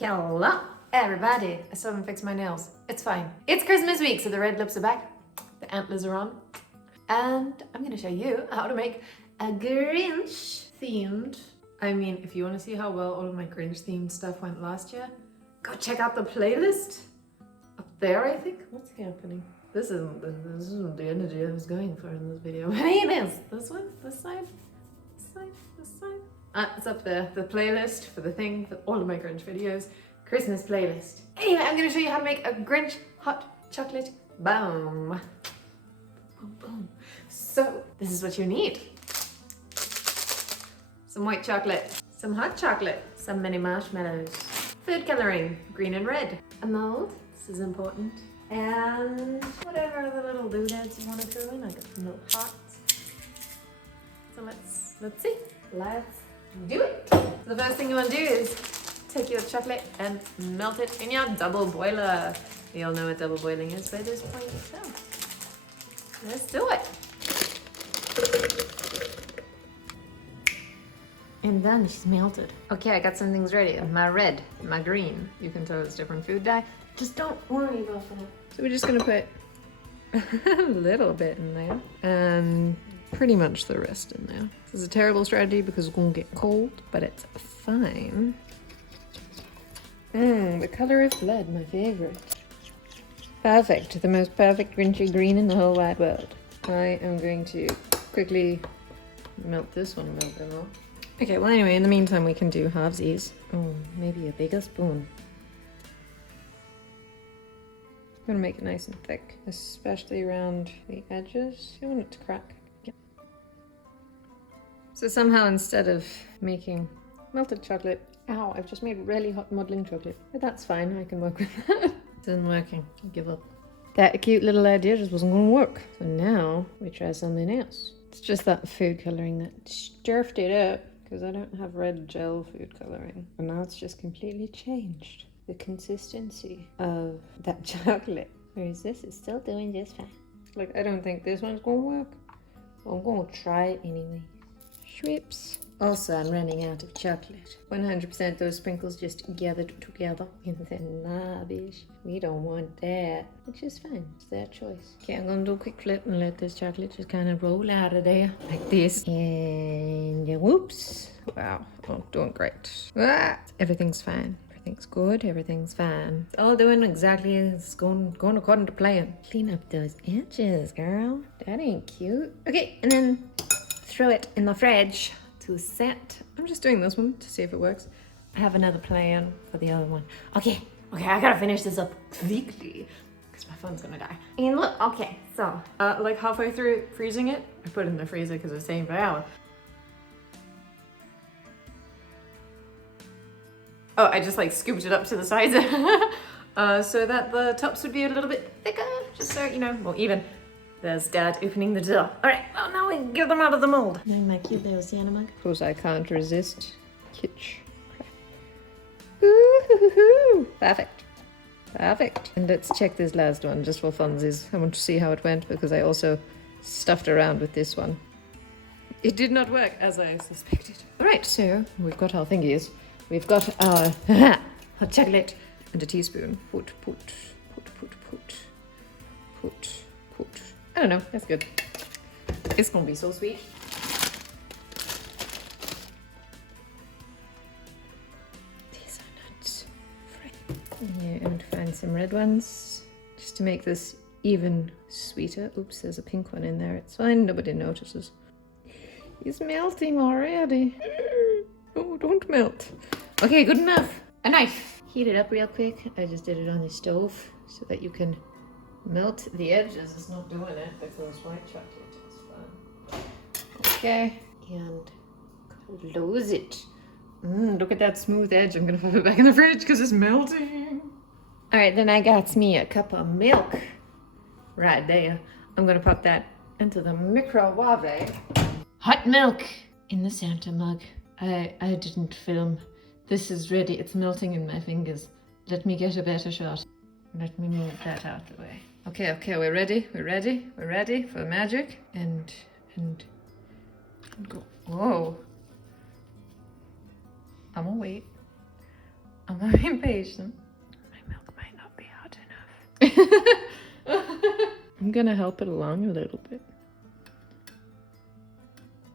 Hello, everybody. I still haven't fixed my nails. It's fine. It's Christmas week, so the red lips are back. The antlers are on. And I'm gonna show you how to make a Grinch themed. I mean, if you wanna see how well all of my Grinch themed stuff went last year, go check out the playlist. Up there, I think. What's happening? This isn't the energy I was going for in this video. But it is. This one, this side, this side, this side. It's up there. The playlist for the thing, for all of my Grinch videos. Christmas playlist. Anyway, I'm gonna show you how to make a Grinch hot chocolate boom. Boom, boom. So, this is what you need. Some white chocolate, some hot chocolate, some mini marshmallows, food coloring, green and red, a mold, this is important, and whatever other little doodads you want to throw in. I got some little hearts. So let's see. Let's do it. So the first thing you want to do is take your chocolate and melt it in your double boiler. We all know what double boiling is by this point, so let's do it. And done, she's melted. Okay, I got some things ready. My red, my green. You can tell it's different food dye. Just don't worry about that. So we're just gonna put a little bit in there and pretty much the rest in there. This is a terrible strategy because it's gonna get cold, but it's fine. The color of blood, my favorite. Perfect, the most perfect Grinchy green in the whole wide world. I am going to quickly melt this one a little bit more. Okay, well anyway, in the meantime we can do halvesies. Oh, maybe a bigger spoon. I'm gonna make it nice and thick, especially around the edges. You want it to crack. Yeah. So somehow instead of making melted chocolate, ow, I've just made really hot modeling chocolate. But that's fine, I can work with that. It isn't working, I give up. That cute little idea just wasn't gonna work. So now we try something else. It's just that food coloring that stirred it up because I don't have red gel food coloring. And now it's just completely changed the consistency of that chocolate. Whereas this is still doing just fine. Like, I don't think this one's gonna work. I'm gonna try it anyway. Shrips. Also, I'm running out of chocolate. 100% those sprinkles just gathered together. And then, nah, bitch, we don't want that. Which is fine, it's their choice. Okay, I'm gonna do a quick flip and let this chocolate just kind of roll out of there, like this. And whoops. Wow, oh, doing great. Ah, everything's fine. Everything's good, everything's fine. It's all doing exactly as going according to plan. Clean up those edges, girl. That ain't cute. Okay, and then throw it in the fridge to set. I'm just doing this one to see if it works. I have another plan for the other one. Okay, I gotta finish this up quickly because my phone's gonna die. And look, okay, so like halfway through freezing it, I put it in the freezer because it's staying for an hour. Oh, I just like scooped it up to the sides so that the tops would be a little bit thicker, just so, you know, well, even. There's Dad opening the door. All right, well, now we can get them out of the mold. My cute little Sienna mug. Of course, I can't resist kitsch. Ooh, perfect. Perfect. And let's check this last one just for funsies. I want to see how it went because I also stuffed around with this one. It did not work as I suspected. All right, so we've got our thingies. We've got our hot chocolate and a teaspoon. Put. I don't know, that's good. It's gonna be so sweet. These are nuts. Yeah, and find some red ones just to make this even sweeter. Oops, there's a pink one in there. It's fine, nobody notices. It's melting already. Oh, don't melt. Okay, good enough. A knife. Heat it up real quick. I just did it on the stove so that you can melt the edges. It's not doing it because white chocolate is fun. Okay, and close it. Look at that smooth edge. I'm gonna put it back in the fridge because it's melting. All right, then I got me a cup of milk right there. I'm gonna pop that into the microwave. Hot milk in the Santa mug. I didn't film. This is ready. It's melting in my fingers. Let me get a better shot. Let me move that out the way. Okay, we're ready for the magic. And go. Whoa. I'm gonna wait. I'm very impatient. My milk might not be hot enough. I'm gonna help it along a little bit.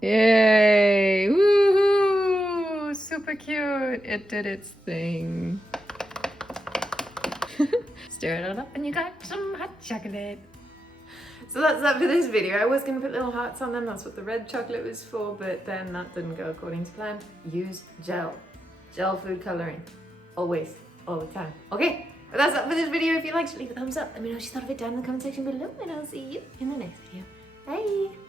Yay! Woohoo! Super cute! It did its thing. Stir it all up and you got some hot chocolate. So that's that for this video. I was going to put little hearts on them. That's what the red chocolate was for, but then that didn't go according to plan. Use gel. Gel food coloring. Always. All the time. Okay, but that's it for this video. If you liked it, leave a thumbs up. Let me know what you thought of it down in the comment section below, and I'll see you in the next video. Bye!